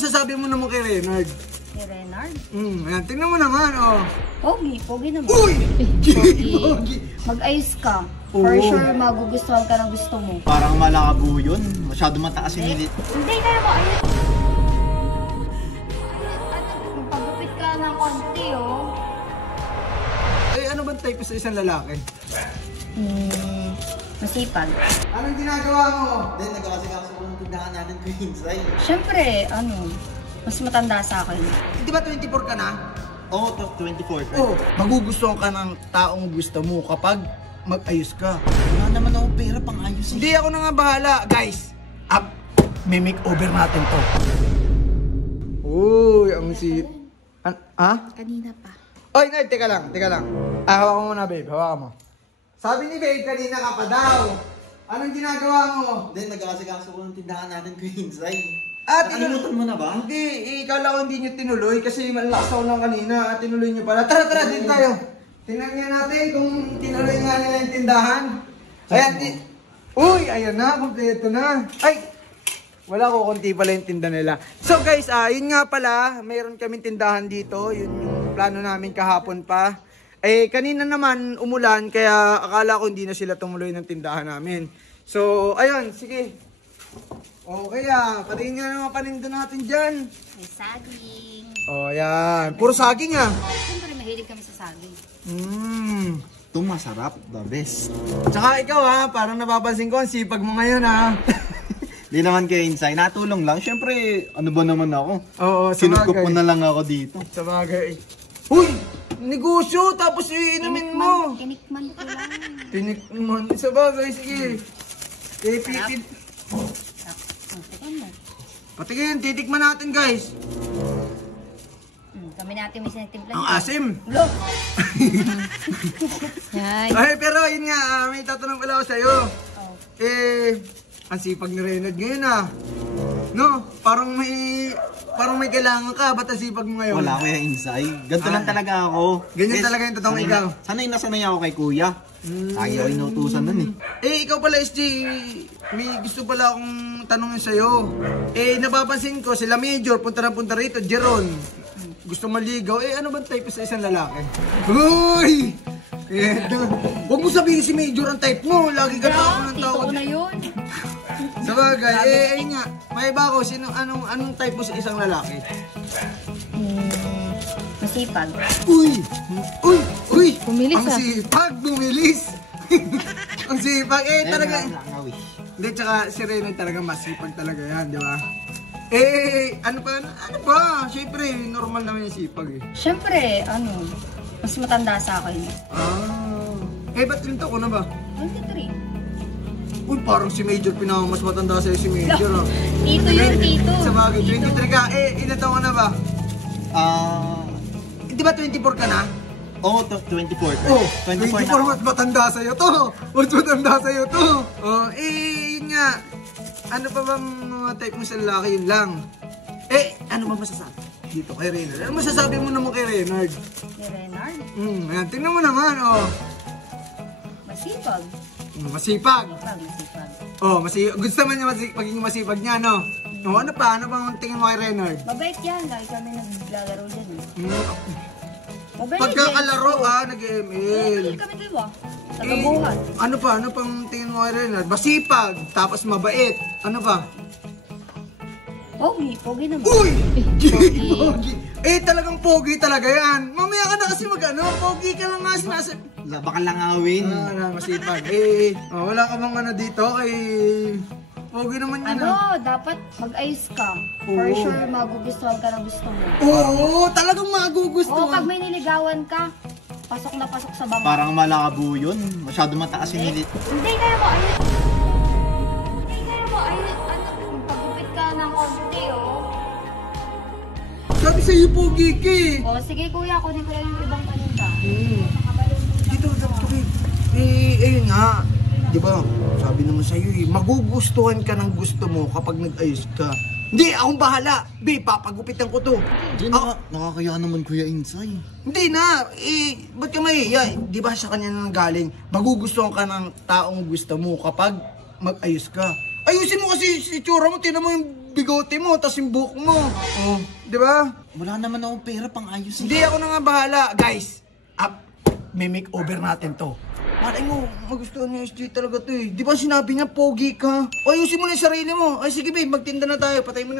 masasabi mo naman kay Renard? Kay Renard? Ayan, tingnan mo naman, oh. Pogi naman. Uy! Pogi. Mag-ayos ka. For sure, magugustuhan ka ng gusto mo. Parang malakabo yun. Masyado mataas yung hilit. Hindi, kaya mo ayos. Magpagupit ka ng konti, oh. Eh, ano bang type sa isang lalaki? Masipag. Anong ginagawa mo? Then, nagkakasikaso ko ng tindahan natin ko inside. Siyempre, mas matanda sa akin. Di ba 24 ka na? Oo, 24. Oo. Magugustuhan ka ng taong gusto mo kapag mag-ayos ka. Wala naman ako pera pang ayos. Hindi ako na nga bahala, guys. May makeover natin to. Uy, ang si... Kanina pa. Oy, Ned, teka lang. Hawakan mo muna, babe. Hawakan mo. Sabi ni babe, kanina ka pa daw. Anong ginagawa mo? Then, nagkakasikaso ko ng tindahan natin ko inside. Nakalimutan mo na ba? Hindi, ikala ko hindi nyo tinuloy kasi malakas ako lang kanina. Tinuloy nyo pala. Tara, din tayo. Tingnan nga natin kung tinuloy nga nila yung tindahan. Ayan, uy, ayan na, kompleto na. Ay, wala ko, konti pala yung tinda nila. So guys, yun nga pala, mayroon kaming tindahan dito. Yun yung plano namin kahapon pa. Eh, kanina naman umulan, kaya akala ko hindi na sila tumuloy ng tindahan namin. So, ayun, sige. Okay patingin nga naman paninda natin dyan. May saging. Oh, yan. Puro saging Siyempre, mahilig kami sa saging. Ito masarap, the best. Tsaka ikaw parang napapansin ko, ang sipag mo ngayon Di naman kayo inside, natulong lang. Siyempre, ano ba naman ako? Oo, Sinukup mo na lang ako dito. Sa bagay. Uy! Negosyo! Tapos iinumin mo! Tinikman ko lang. Tinikman. Sa bagay, sige. Pipit. Patingin, titikman natin, guys. Kami natin may sinitimplan. Ang asim! Ulo! Yan. Ay, pero yun nga, may tatanong pala ako sa'yo. Ang sipag ni Renard ngayon No? Parang may kailangan ka. Ba't ang sipag mo ngayon? Wala kuya inside. Ganito lang talaga ako. Ganyan talaga yung totoong ikaw. Sanay na sanay ako kay kuya. Lagi ako inutusan nun ikaw pala SJ, may gusto pala akong tanongin sa'yo. Napapansin ko, sila Major, punta rito, Jeron. Gusto maligaw, ano bang type sa isang lalaki? Uy! Huwag mo sabihin si Major ang type mo. Lagi ka tao ng tao. Tito na yun. Sa bagay, ayun nga. May iba ko, anong type mo sa isang lalaki? Masipag. Uy! Bumilis ang sipag, bumilis! Ang sipag, talaga. Hindi, tsaka si Renard talaga masipag talaga yan, di ba? Ano pa? Siyempre, normal naman yung sipag Siyempre, mas matanda sa akin. Ba't rin ko na ba? 23. Uy, parang si Major mas matanda sa'yo si Major Tito yun, tito. Sa bagay, 23 ka. Ilan taon ka na ba? Di ba 24 ka na? Oo, 24. 24 mas matanda sa'yo to. Mas matanda sa'yo to. Yun nga. Ano pa bang mga type mo sa lalaki, yun lang? Ano ba masasabi dito kay Renard? Ano masasabi mo naman kay Renard? Kay Renard? Ayan, tingnan mo naman, Masipag. Masipag. Masipag. Gusto man niya pagiging masipag niya, no? Ano pa? Ano bang tingin mo kay Renard? Mabait yan, lagi kami naglalaro dyan Mabait Pagkakalaro, nag-ML. kami dalawa. Tagabuhat. Ano pa? Ano pang tingin mo kay Renard? Masipag, tapos mabait. Ano pa? Pogi naman. Uy! Pogi! Talagang pogi talaga yan. Mamaya ka na kasi pogi ka lang nga sinasabi. Baka langawin. Masipag. Wala ka bang dito kay... Pogi naman yan. Dapat mag-ayos ka. For sure, magugustuhan ka ng gusto mo. Oo, talagang magugustuhan. Pag may niligawan ka, pasok na pasok sa baba. Parang malakabo yun. Masyado mataas yung hilit. Hindi, kaya mo ayos. Magpagupit ka ng konti, Sabi sa'yo, pogi ka sige kuya, kunin ko lang yung ibang paninda. Dito, ayun nga. Di ba, sabi naman sa'yo magugustuhan ka ng gusto mo kapag nag-ayos ka. Hindi, akong bahala. Papagupitan ko to. Hindi nakakaya naman kuya inside. Hindi na. Ba't ka mahihiya? Di ba sa kanya nang galing? Magugustuhan ka ng taong gusto mo kapag mag-ayos ka. Ayusin mo kasi si tsura mo. Tinan mo yung bigote mo, tas yung buhok mo. Oh, di ba? Wala naman akong pera pang ayos eh. Hindi ako na nga bahala. Guys, may makeover natin to. Malay mo, magustuhan niya SJ talaga to eh. Di ba sinabi niya, pogi ka? Ayusin mo na yung sarili mo. Ay sige babe, magtinda na tayo. Patay mo na